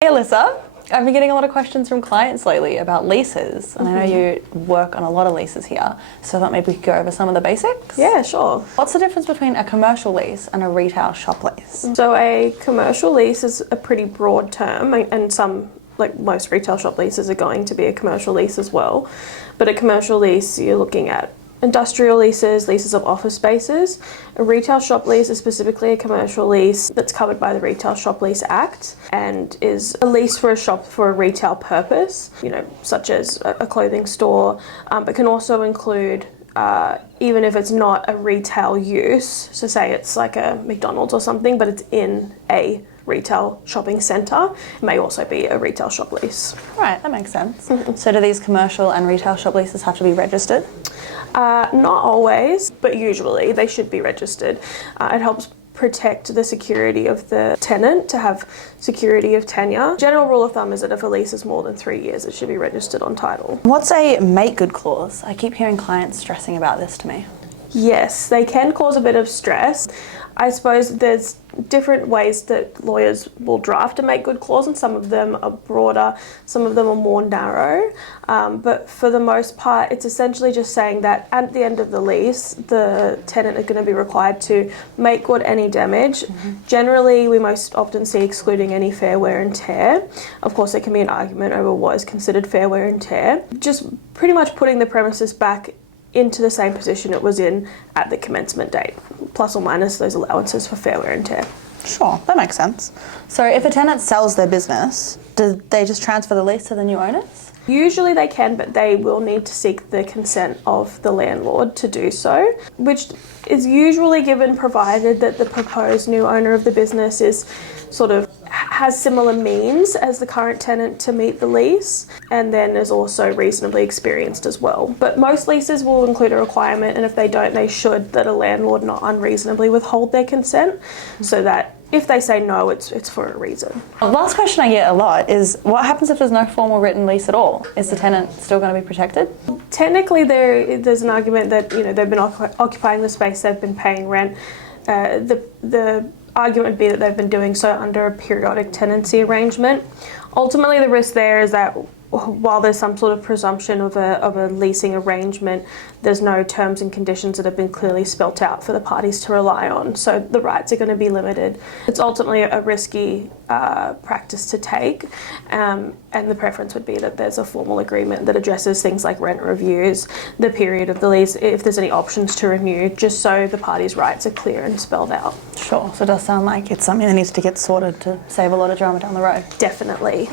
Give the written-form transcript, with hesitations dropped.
Hey Alyssa, I've been getting a lot of questions from clients lately about leases, and I know you work on a lot of leases here, so I thought maybe we could go over some of the basics. Yeah, sure. What's the difference between a commercial lease and a retail shop lease? So a commercial lease is a pretty broad term, and some, like most retail shop leases, are going to be a commercial lease as well. But a commercial lease, you're looking at industrial leases, leases of office spaces. A retail shop lease is specifically a commercial lease that's covered by the Retail Shop Lease Act and is a lease for a shop for a retail purpose, such as a clothing store, but can also include even if it's not a retail use, so say it's like a McDonald's or something, but it's in a retail shopping centre, it may also be a retail shop lease. Right, that makes sense. So do these commercial and retail shop leases have to be registered? Not always, but usually they should be registered. It helps protect the security of the tenant to have security of tenure. General rule of thumb is that if a lease is more than 3 years, it should be registered on title. What's a make good clause? I keep hearing clients stressing about this to me. Yes, they can cause a bit of stress. I suppose there's different ways that lawyers will draft a make good clause, and some of them are broader, some of them are more narrow. But for the most part, it's essentially just saying that at the end of the lease, the tenant is going to be required to make good any damage. Generally, we most often see excluding any fair wear and tear. Of course, there can be an argument over what is considered fair wear and tear. Just pretty much putting the premises back into the same position it was in at the commencement date, plus or minus those allowances for fair wear and tear. Sure, that makes sense. So if a tenant sells their business, do they just transfer the lease to the new owners? Usually they can, but they will need to seek the consent of the landlord to do so, which is usually given provided that the proposed new owner of the business is has similar means as the current tenant to meet the lease, and then is also reasonably experienced as well. But most leases will include a requirement, and if they don't, they should, that a landlord not unreasonably withhold their consent, so that if they say no, it's for a reason. The last question I get a lot is, what happens if there's no formal written lease at all? Is the tenant still going to be protected? Technically, there's an argument that they've been occupying the space, they've been paying rent. The argument would be that they've been doing so under a periodic tenancy arrangement. Ultimately, the risk there is that while there's some sort of presumption of a leasing arrangement, there's no terms and conditions that have been clearly spelt out for the parties to rely on, so the rights are going to be limited. It's ultimately a risky practice to take, and the preference would be that there's a formal agreement that addresses things like rent reviews, the period of the lease, if there's any options to renew, just so the parties' rights are clear and spelled out. Sure, so it does sound like it's something that needs to get sorted to save a lot of drama down the road. Definitely.